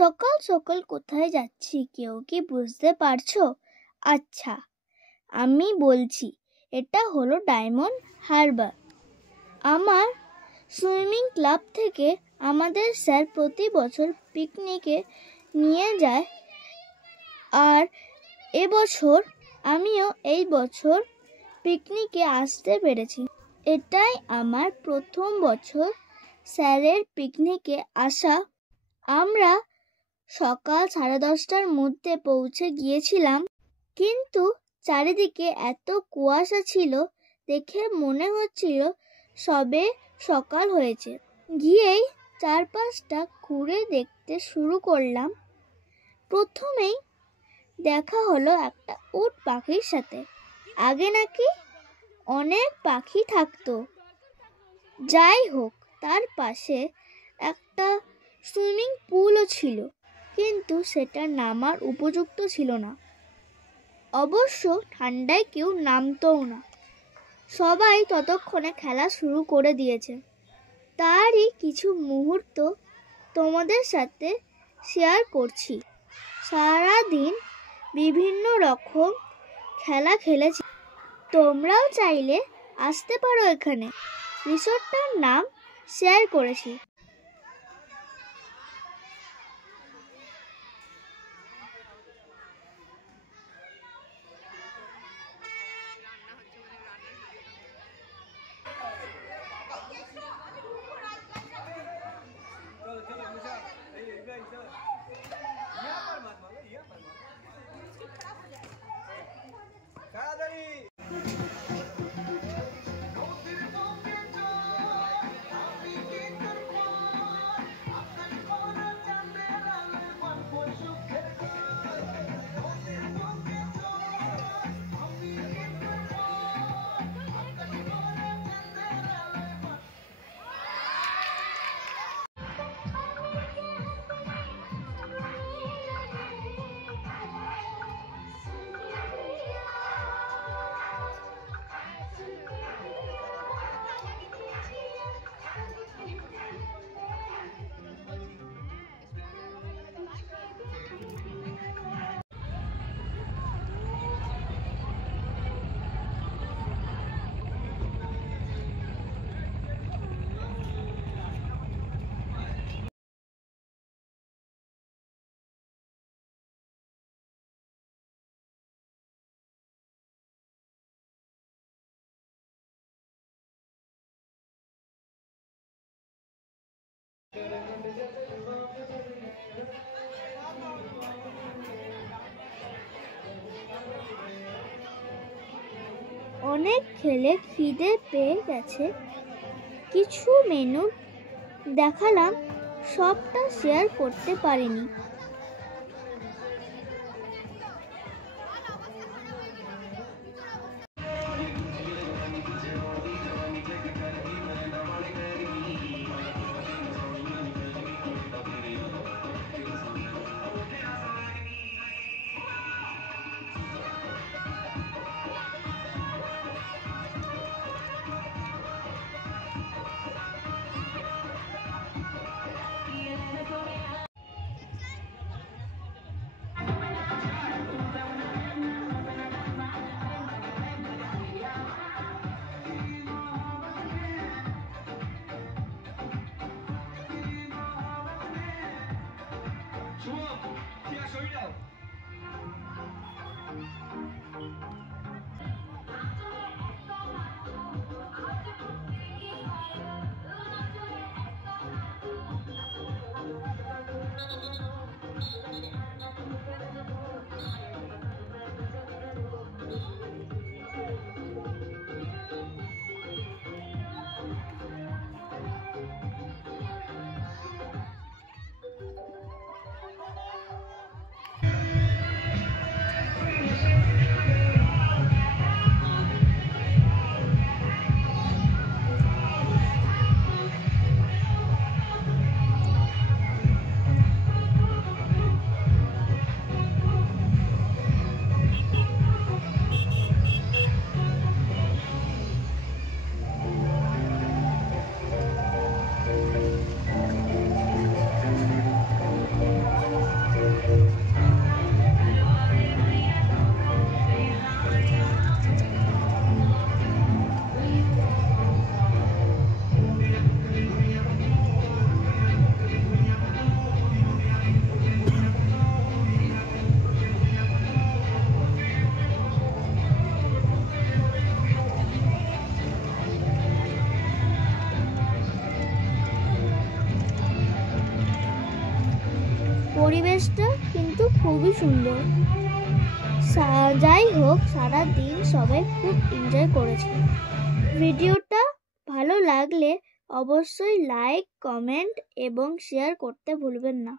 সকাল সকাল কোথায় যাচ্ছি কেউ কি বুঝতে পারছো? আচ্ছা, আমি বলছি, এটা হলো ডায়মন্ড হারবার। আমার সুইমিং ক্লাব থেকে আমাদের স্যার প্রতি বছর পিকনিকে নিয়ে যায়, আর এবছর আমিও এই বছর পিকনিকে আসতে পেরেছি। এটাই আমার প্রথম বছর স্যারের পিকনিকে আসা। আমরা সকাল 10:30টার মধ্যে পৌঁছে গিয়েছিলাম, কিন্তু চারিদিকে এত কুয়াশা ছিল, দেখে মনে হচ্ছিল সবে সকাল হয়েছে। গিয়েই চারপাশটা ঘুরে দেখতে শুরু করলাম। প্রথমেই দেখা হলো একটা উট পাখির সাথে। আগে নাকি অনেক পাখি থাকতো। যাই হোক, তার পাশে একটা সুইমিং পুলও ছিল, কিন্তু সেটা নামার উপযুক্ত ছিল না। অবশ্য ঠান্ডায় কেউ নামতও না, সবাই ততক্ষণে খেলা শুরু করে দিয়েছে। তারই কিছু মুহূর্ত তোমাদের সাথে শেয়ার করছি। সারাদিন বিভিন্ন রকম খেলা খেলেছি। তোমরাও চাইলে আসতে পারো এখানে। রিসোর্টটার নাম শেয়ার করেছি। অনেক খেলে খিদে পেয়ে গেছে। কিছু মেনু দেখালাম, সবটা শেয়ার করতে পারিনি। পরিবেশটা কিন্তু খুবই সুন্দর। যাই হোক, সারা দিন সবাই খুব এনজয় করেছে। ভিডিওটা ভালো লাগলে অবশ্যই লাইক, কমেন্ট এবং শেয়ার করতে ভুলবেন না।